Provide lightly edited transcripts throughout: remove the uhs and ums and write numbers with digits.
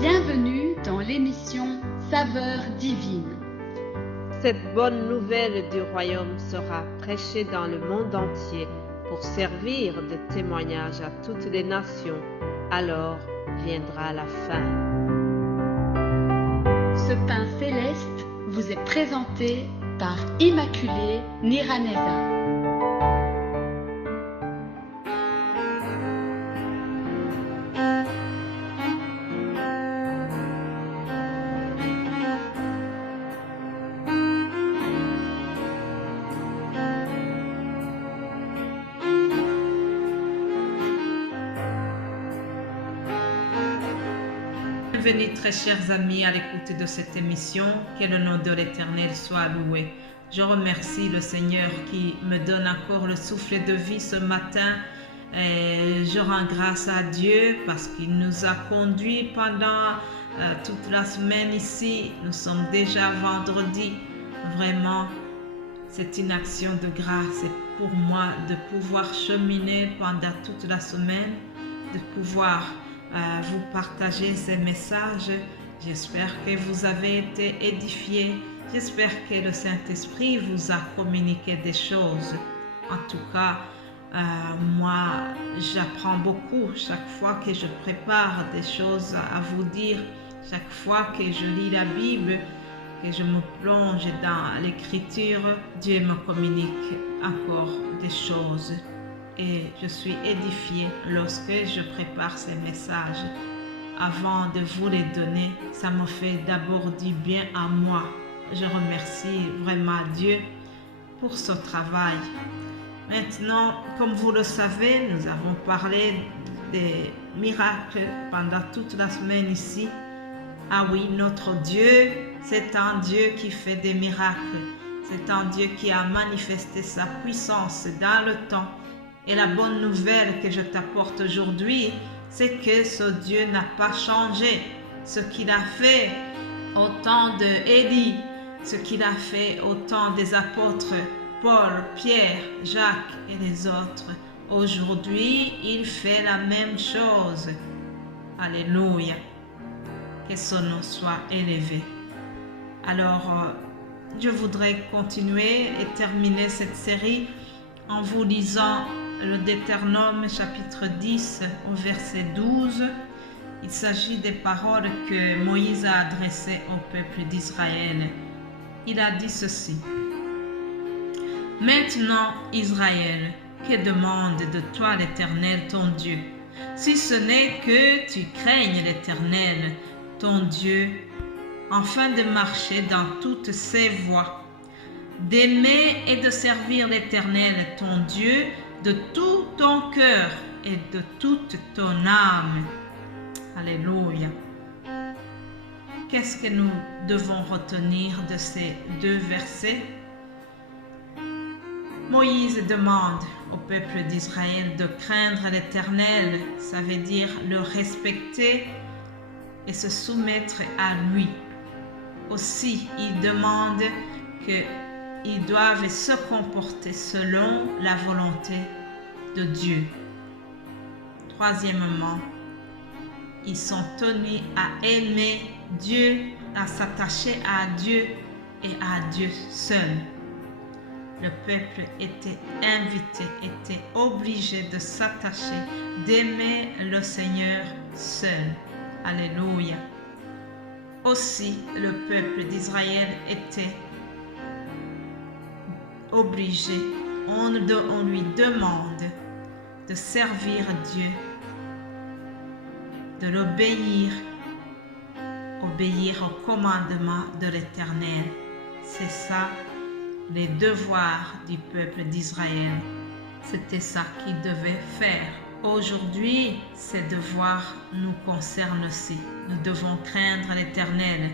Bienvenue dans l'émission Saveurs divines. Cette bonne nouvelle du royaume sera prêchée dans le monde entier pour servir de témoignage à toutes les nations. Alors viendra la fin. Ce pain céleste vous est présenté par Immaculée Niraneza. Bienvenue très chers amis à l'écoute de cette émission, que le nom de l'Éternel soit loué. Je remercie le Seigneur qui me donne encore le souffle de vie ce matin. Et je rends grâce à Dieu parce qu'il nous a conduits pendant toute la semaine ici. Nous sommes déjà vendredi. Vraiment, c'est une action de grâce pour moi de pouvoir cheminer pendant toute la semaine, de pouvoir vous partager ces messages. J'espère que vous avez été édifiés. J'espère que le Saint-Esprit vous a communiqué des choses. En tout cas, moi, j'apprends beaucoup chaque fois que je prépare des choses à vous dire, chaque fois que je lis la Bible, que je me plonge dans l'écriture. Dieu me communique encore des choses. Et je suis édifiée lorsque je prépare ces messages. Avant de vous les donner, ça me fait d'abord du bien à moi. Je remercie vraiment Dieu pour ce travail. Maintenant, comme vous le savez, nous avons parlé des miracles pendant toute la semaine ici. Ah oui, notre Dieu, c'est un Dieu qui fait des miracles. C'est un Dieu qui a manifesté sa puissance dans le temps. Et la bonne nouvelle que je t'apporte aujourd'hui, c'est que ce Dieu n'a pas changé. Ce qu'il a fait au temps d'Élie, ce qu'il a fait au temps des apôtres Paul, Pierre, Jacques et les autres. Aujourd'hui, il fait la même chose. Alléluia. Que son nom soit élevé. Alors, je voudrais continuer et terminer cette série en vous lisant le Deutéronome chapitre 10 au verset 12. Il s'agit des paroles que Moïse a adressées au peuple d'Israël. Il a dit ceci. Maintenant, Israël, que demande de toi l'Éternel ton Dieu, si ce n'est que tu craignes l'Éternel ton Dieu, afin de marcher dans toutes ses voies, d'aimer et de servir l'Éternel ton Dieu de tout ton cœur et de toute ton âme. Alléluia. Qu'est-ce que nous devons retenir de ces deux versets? Moïse demande au peuple d'Israël de craindre l'Éternel, ça veut dire le respecter et se soumettre à lui. Aussi, il demande qu'ils doivent se comporter selon la volonté de Dieu. Troisièmement, ils sont tenus à aimer Dieu, à s'attacher à Dieu et à Dieu seul. Le peuple était invité, était obligé de s'attacher, d'aimer le Seigneur seul. Alléluia. Aussi, le peuple d'Israël était obligé, on lui demande de servir Dieu, de l'obéir, obéir au commandement de l'Éternel. C'est ça, les devoirs du peuple d'Israël. C'était ça qu'ils devaient faire. Aujourd'hui, ces devoirs nous concernent aussi. Nous devons craindre l'Éternel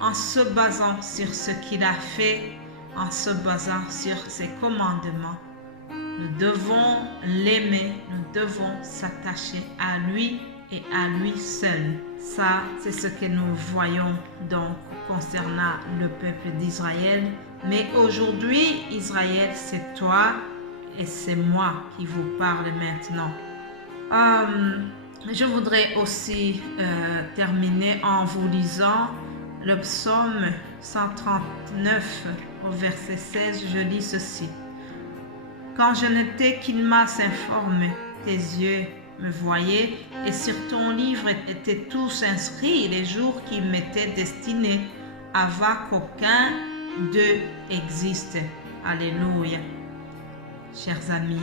en se basant sur ce qu'il a fait, en se basant sur ses commandements. Nous devons l'aimer, nous devons s'attacher à lui et à lui seul. Ça, c'est ce que nous voyons donc concernant le peuple d'Israël. Mais aujourd'hui, Israël, c'est toi et c'est moi qui vous parle maintenant. Je voudrais aussi terminer en vous lisant le psaume 139 au verset 16. Je lis ceci. Quand je n'étais qu'une masse informe, tes yeux me voyaient et sur ton livre étaient tous inscrits les jours qui m'étaient destinés avant qu'aucun d'eux existe. Alléluia. Chers amis,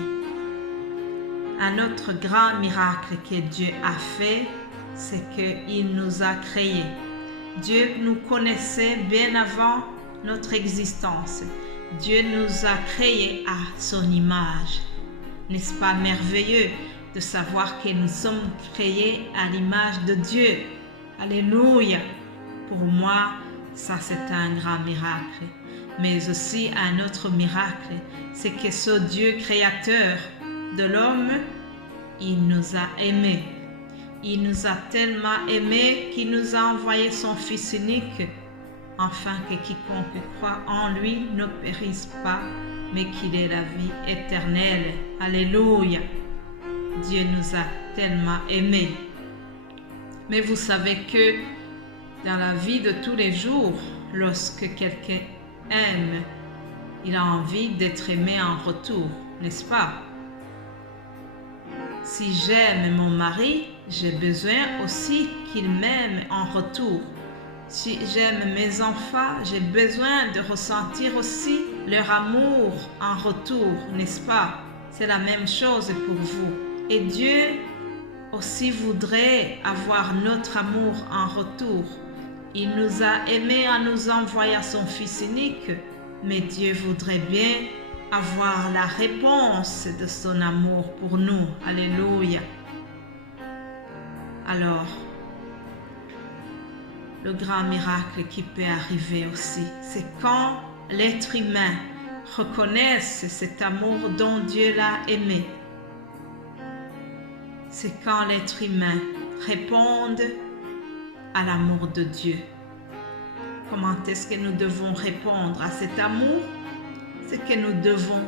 un autre grand miracle que Dieu a fait, c'est qu'il nous a créés. Dieu nous connaissait bien avant notre existence. Dieu nous a créés à son image. N'est-ce pas merveilleux de savoir que nous sommes créés à l'image de Dieu? Alléluia! Pour moi, ça c'est un grand miracle. Mais aussi un autre miracle, c'est que ce Dieu créateur de l'homme, il nous a aimés. Il nous a tellement aimés qu'il nous a envoyé son Fils unique, afin que quiconque croit en lui ne périsse pas, mais qu'il ait la vie éternelle. Alléluia! Dieu nous a tellement aimés. Mais vous savez que dans la vie de tous les jours, lorsque quelqu'un aime, il a envie d'être aimé en retour, n'est-ce pas? Si j'aime mon mari, j'ai besoin aussi qu'il m'aime en retour. Si j'aime mes enfants, j'ai besoin de ressentir aussi leur amour en retour, n'est-ce pas? C'est la même chose pour vous. Et Dieu aussi voudrait avoir notre amour en retour. Il nous a aimés en nous envoyant son Fils unique, mais Dieu voudrait bien avoir la réponse de son amour pour nous. Alléluia. Alors, le grand miracle qui peut arriver aussi, c'est quand l'être humain reconnaisse cet amour dont Dieu l'a aimé. C'est quand l'être humain réponde à l'amour de Dieu. Comment est-ce que nous devons répondre à cet amour? C'est que nous devons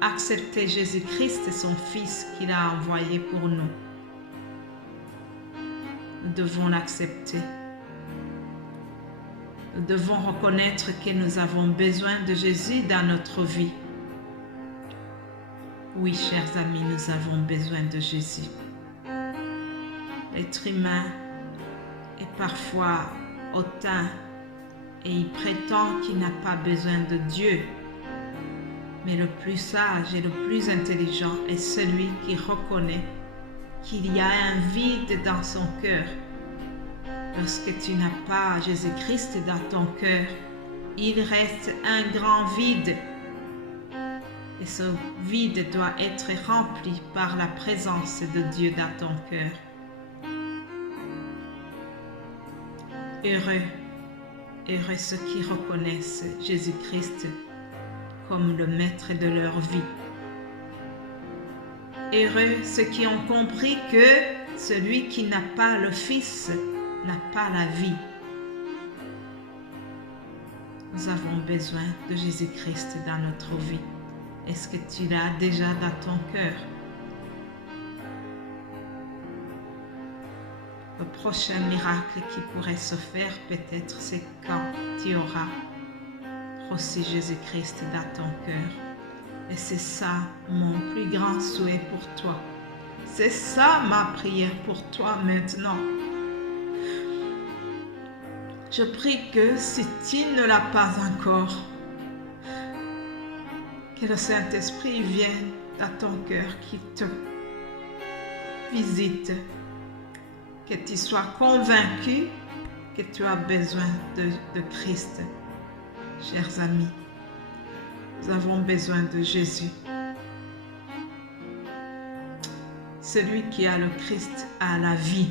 accepter Jésus-Christ, son Fils qu'il a envoyé pour nous. Nous devons l'accepter. Nous devons reconnaître que nous avons besoin de Jésus dans notre vie. Oui, chers amis, nous avons besoin de Jésus. L'être humain est parfois hautain et il prétend qu'il n'a pas besoin de Dieu. Mais le plus sage et le plus intelligent est celui qui reconnaît qu'il y a un vide dans son cœur. Lorsque tu n'as pas Jésus-Christ dans ton cœur, il reste un grand vide. Et ce vide doit être rempli par la présence de Dieu dans ton cœur. Heureux ceux qui reconnaissent Jésus-Christ comme le maître de leur vie. Heureux ceux qui ont compris que celui qui n'a pas le Fils n'a pas la vie. Nous avons besoin de Jésus-Christ dans notre vie. Est-ce que tu l'as déjà dans ton cœur? Le prochain miracle qui pourrait se faire peut-être, c'est quand tu auras reçu Jésus-Christ dans ton cœur. Et c'est ça mon plus grand souhait pour toi. C'est ça ma prière pour toi maintenant. Je prie que si tu ne l'as pas encore, que le Saint-Esprit vienne dans ton cœur, qu'il te visite, que tu sois convaincu que tu as besoin de Christ. Chers amis, nous avons besoin de Jésus. Celui qui a le Christ a la vie.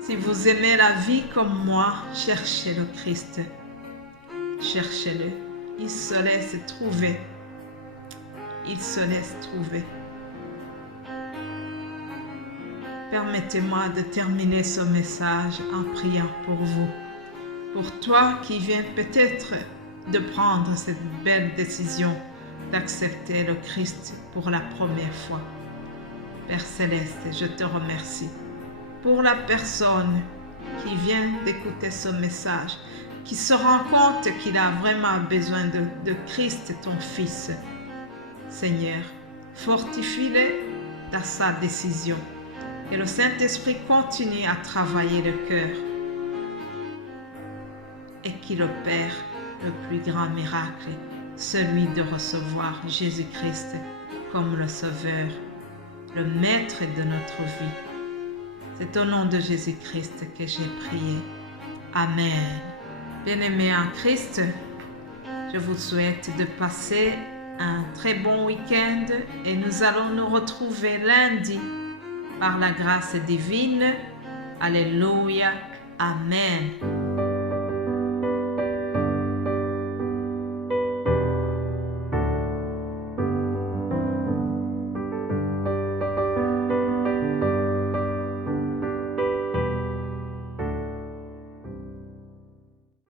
Si vous aimez la vie comme moi, cherchez le Christ. Cherchez-le. Il se laisse trouver. Il se laisse trouver. Permettez-moi de terminer ce message en priant pour vous. Pour toi qui viens peut-être de prendre cette belle décision d'accepter le Christ pour la première fois. Père Céleste, je te remercie pour la personne qui vient d'écouter ce message, qui se rend compte qu'il a vraiment besoin de Christ, ton Fils. Seigneur, fortifie-le dans sa décision. Que le Saint-Esprit continue à travailler le cœur et qu'il opère le plus grand miracle, celui de recevoir Jésus-Christ comme le Sauveur, le Maître de notre vie. C'est au nom de Jésus-Christ que j'ai prié. Amen. Bien-aimés en Christ, je vous souhaite de passer un très bon week-end et nous allons nous retrouver lundi par la grâce divine. Alléluia. Amen.